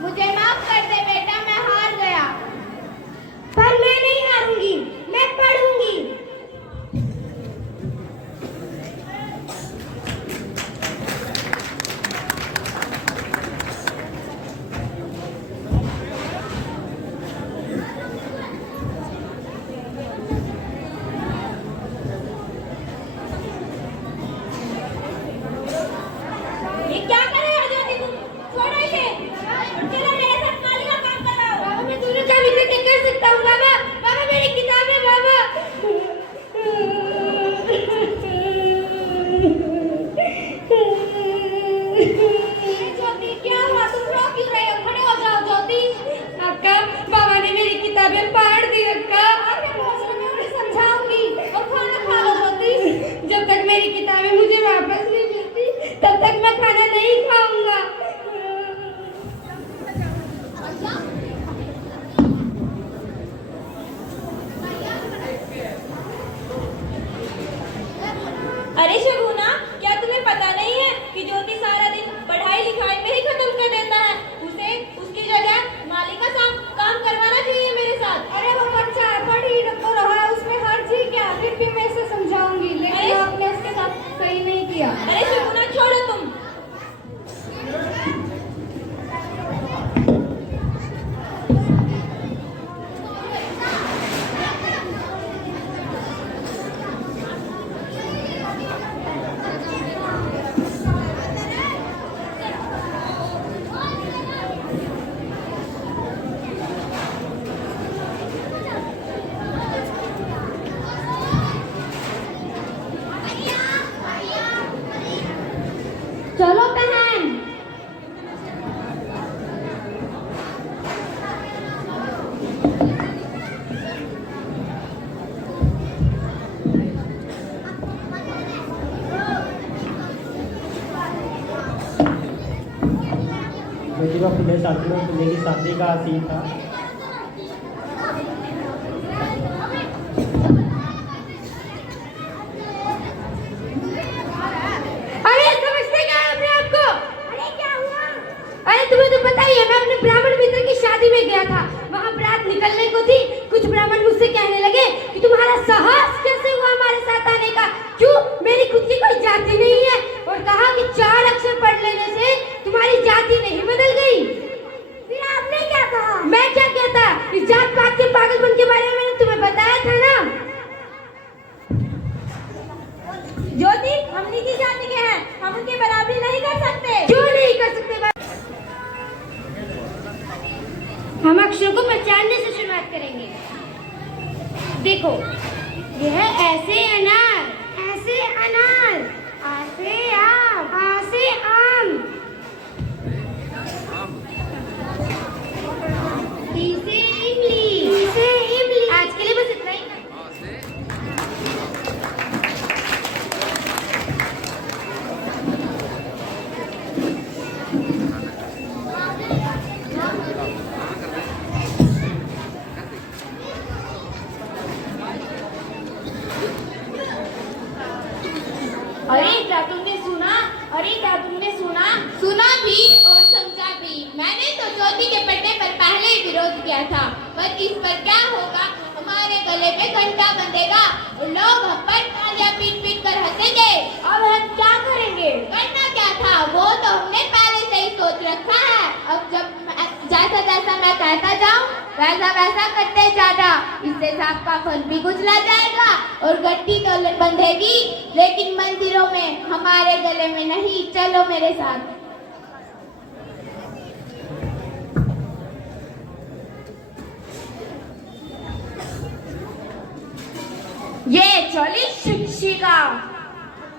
मुझे माफ कर दे बेटा, मैं हार गया। पर मैं नहीं हारूंगी, मैं पढ़ूंगी। ये क्या कर रहे हो ज्योति तुम? छोड़ो इसे। चलो मेरे साथ माली का काम कराओ। बाबा मैं दोनों काम इकट्ठे कर सकता हूँ बाबा। बाबा मेरी किताब है बाबा। ज्योति क्या हुआ? तुम रो क्यों रहे हो? खड़े हो जाओ ज्योति। अक्का बाबा ने मेरी किताबें फाड़ दी अक्का। आगे पहुंचने में उन्हें समझाऊंगी। और खाना खा लो ज्योति। जब तक मेरी किताबें मुझे वापस नहीं मिलती तब तक मैं खाना नहीं खाऊंगा। अरे शगुना, क्या तुम्हें पता नहीं है कि ज्योति सारा दिन पढ़ाई लिखाई में ही खत्म कर देता है? उसे उसकी जगह माली का काम करवाना चाहिए मेरे साथ। अरे वो बच्चा पढ़ ही तो रहा है, उसमें हर चीज क्या, फिर भी मैं इसे समझाऊंगी, लेकिन आपने इसके साथ सही नहीं किया। अरे शगुना छोड़ो तुम। चलो बहन। प्रतिभा फुले शादी में फुले की शादी का सीन था। अरे समझते क्या है अपने आप को? अरे क्या हुआ? अरे तुम्हें तो पता ही है, मैं अपने ब्राह्मण मित्र की शादी में गया था। वहाँ बारात निकलने को थी। कुछ ब्राह्मण मुझसे कहने लगे कि तुम्हारा साहस कैसे हुआ हमारे साथ आने का? क्यों? मेरी खुद की कोई जाति नहीं है। और कहा कि 4 अक्षर पढ़ लेने से तुम्हारी जाति नहीं बदल गई। फिर आपने क्या कहा? मैं क्या कहता? इस जात पात के पागलपन के बारे में मैंने तुम्हें बताया था ना। ज्योति, हम नीची जाति के हैं, हम उनकी बराबरी नहीं कर सकते। क्यों नहीं कर सकते? हम अक्षरों को पहचानने से शुरुआत करेंगे। देखो, यह ऐसे अनार, ऐसे अनार, ऐसे आम, ऐसे आम, इसे इमली, इसे इमली। आज के लिए बस इतना ही। अरे क्या तुमने सुना? अरे क्या तुमने सुना? सुना भी और समझा भी। मैंने तो ज्योति के पढ़ने पर पहले ही विरोध किया था, पर इस पर क्या होगा? हमारे गले पे घंटा बंधेगा और लोग हम पर तालियां पीट पीट कर हंसेंगे। अब हम क्या करेंगे? करना क्या था वो तो हमने पहले से ही सोच रखा है। अब जब जैसा जैसा मैं कहता जाऊं वैसा वैसा करते जाना। इससे सांप का फल भी कुचला जाएगा और गट्टी तो बंधेगी, लेकिन मंदिरों में, हमारे गले में नहीं। चलो मेरे साथ। ये चली शिक्षिका।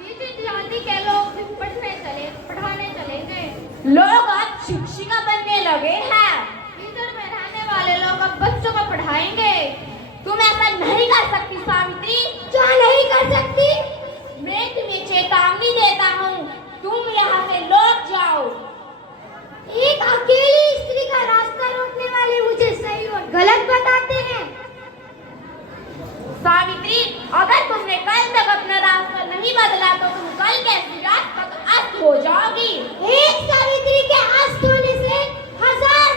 नीचे जाति के लोग पढ़ाने चलेंगे। लोग अब शिक्षिका बनने लगे हैं। इधर में रहने वाले लोग अब बच्चों को पढ़ाएंगे। तुम ऐसा नहीं कर सकती सावित्री। क्या नहीं कर सकती? मैं तुम्हें चेतावनी देता हूँ, तुम यहाँ से लौट जाओ। एक अकेली स्त्री का रास्ता रोकने वाले मुझे सही और गलत बताते हैं। सावित्री, अगर तुमने कल तक अपना रास्ता नहीं बदला तो तुम कल के सूर्यास्त तक अस्त हो जाओगी। एक सावित्री के अस्त होने से 1000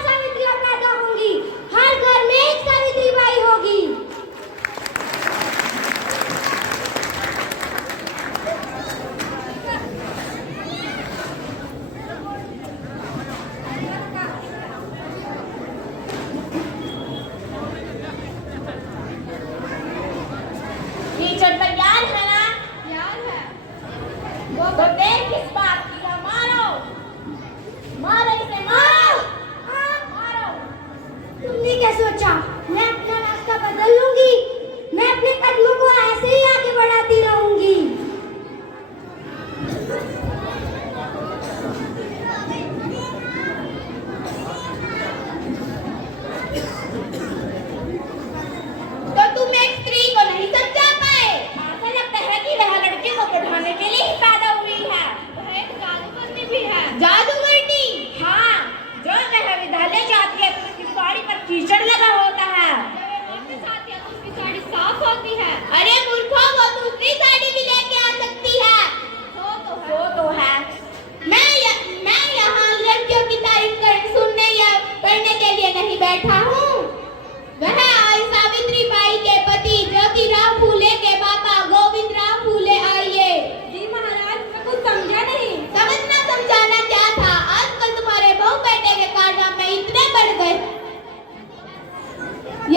याद है ना? याद है। तो देर किस बात की है? मारो मारो इसे, मारो मारो। तुमने क्या सोचा मैं अपना रास्ता बदल लूंगी? मैं अपने कदमों को ऐसे ही आगे बढ़ाती रहूंगी। तो तुम एक स्त्री को नहीं समझा पाए? ऐसा लगता है कि वह लड़के को पढ़ाने के लिए ही पैदा हुई है। वह एक जादूगरनी भी है। जादूगरनी? हाँ, जो वह विद्यालय जाती है तो उसकी साड़ी पर कीचड़ लगा होता है। तो उसकी साड़ी साफ होती है। अरे मूर्खों, वो दूसरी साड़ी भी लेके आ सकती है। वो तो है। मैं यहाँ लड़कियों की तारीफ सुनने या पढ़ने के लिए नहीं बैठा हूँ। वह आई सावित्री बाई के पति ज्योतिराव फूले के पापा गोविंदराव फूले आइए। जी महाराज, मैं कुछ समझा नहीं। समझना समझाना क्या था? आजकल तुम्हारे बहू बेटे के कारनामे इतने बढ़ गए।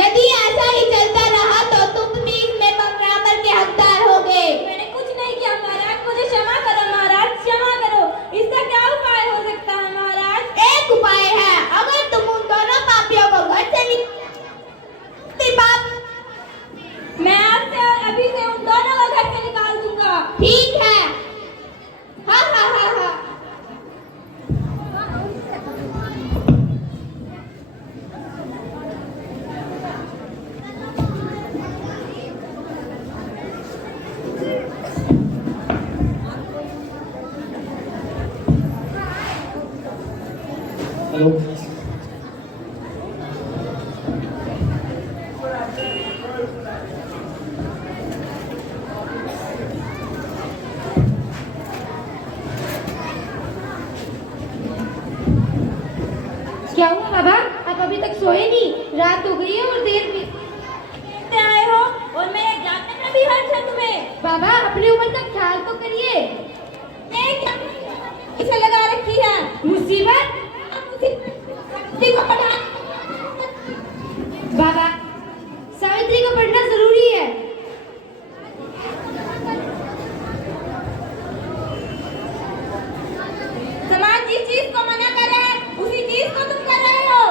यदि ऐसा ही चलता रहा तो तुम भी इसमें बराबर के हकदार होगे। मैंने कुछ नहीं किया महाराज, मुझे क्षमा करो महाराज, क्षमा करो। इसका क्या उपाय हो सकता है महाराज? एक उपाय है, अगर तुम उन दोनों पापियों को घर से मैं आपसे और अभी से उन दोनों को घर से निकाल दूंगा। ठीक है। हाँ हाँ हाँ हाँ। हेलो। क्या हुआ बाबा, आप अभी तक सोए नहीं? रात हो गई है और देर भी से आए हो और मेरे जानने में भी हर्ष है तुम्हें। बाबा, अपनी उम्र का ख्याल तो करिए। ये क्या इसे लगा रखी है? मुसीबत? देखो पढ़ा। बाबा, सावित्री को पढ़ना जरूरी है। समाज जिस चीज को मना कर रहा है उसी चीज को तुम कर रहे हो।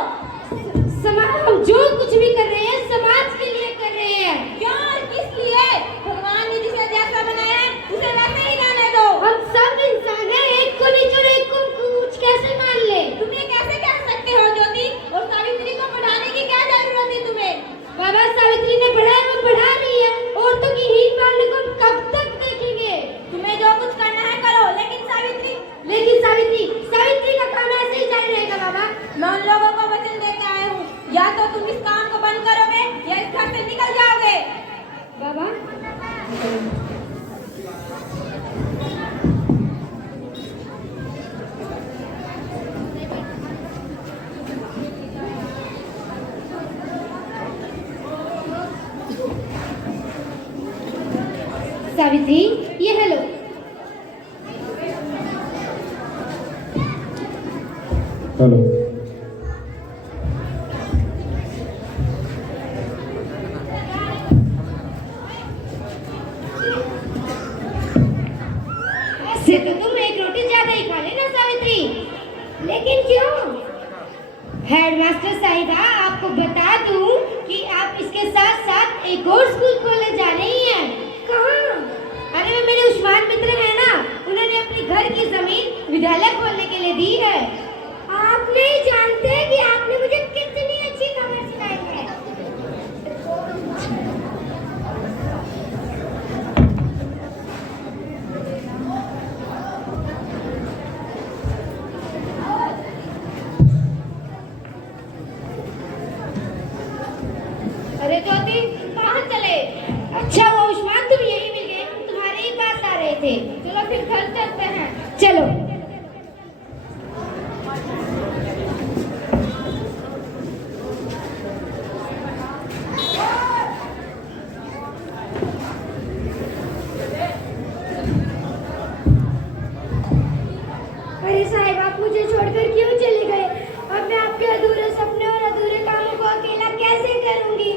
हम जो कुछ भी कर रहे हैं समाज के लिए कर रहे हैं। क्यों और किस लिए? भगवान ने जिसे जैसा बनाया है उसे वैसे ही रहने दो। हम सब इंसान हैं, एक को नीच और एक को ऊंच कैसे मान ले? तुम ये कैसे कह सकते हो ज्योति? और सावित्री को पढ़ाने की क्या जरूरत है तुम्हें? बाबा, सावित्री ने पढ़ा है, वो पढ़ा रही है। औरतों की हीन मानने को हम कब तक देखेंगे? तुम्हें जो कुछ करना है करो, लेकिन सावित्री का काम ऐसे ही जारी रहेगा बाबा। मैं उन लोगों को वचन देके आया हूँ, या तो तुम इस काम को बंद करोगे या इस घर से निकल जाओगे। बाबा, सावित्री, ये हेलो। हेलो। ऐसे तो तुम एक रोटी ज्यादा ही खा लेना सावित्री। लेकिन क्यों? हेडमास्टर साहिबा, आपको बता दूं कि आप इसके साथ साथ एक और स्कूल खोलने जा रही हैं। कहाँ? अरे वो मेरे उस्मान मित्र हैं ना, उन्होंने अपने घर की जमीन विद्यालय खोलने के लिए दी है। आप नहीं जानते कि आपने मुझे कितनी अच्छी खबर सुनाई है। अरे ज्योति, कहाँ चले? अच्छा वो उस्मान, तुम यहीं मिल गए, हम तुम्हारे ही पास आ रहे थे। चलो फिर घर चलते हैं। चलो। अरे साहिब, आप मुझे छोड़कर क्यों चले गए? अब मैं आपके अधूरे सपने और अधूरे कामों को अकेला कैसे करूंगी?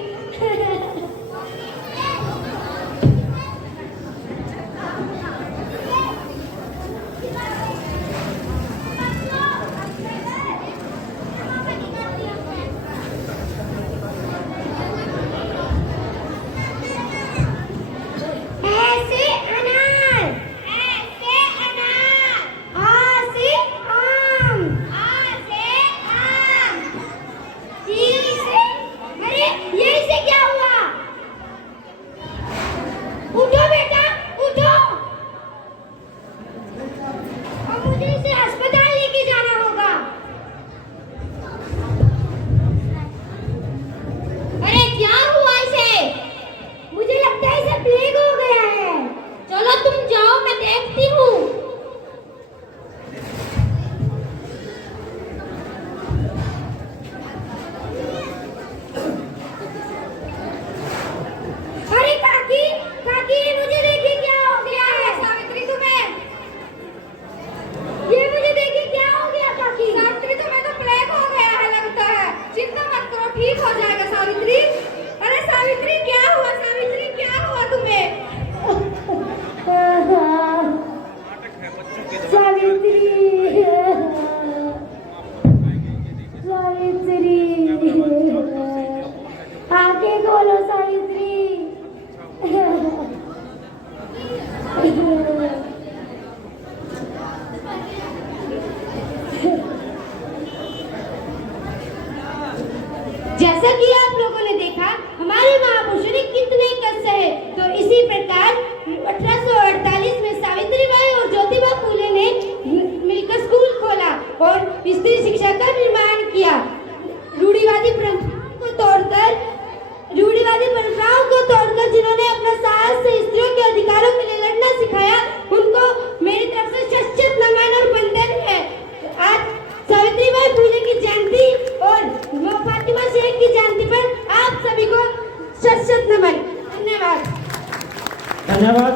आंखें खोलो सावित्री। जैसा कि आप लोगों ने देखा हमारे महापुरुषों ने कितने कष्ट सहे, तो इसी प्रकार 1848 में सावित्रीबाई और ज्योतिबा फूले ने मिलकर स्कूल खोला और स्त्री शिक्षा का निर्माण किया। रूढ़िवादी परंपराओं को तोड़कर जिन्होंने अपना साहस से स्त्रियों के अधिकारों के लिए लड़ना सिखाया, उनको मेरी तरफ से शत नमन और वंदन है। आज सावित्रीबाई फूले की जयंती और फातिमा शेख की जयंती पर आप सभी को शत नमन। धन्यवाद। धन्यवाद।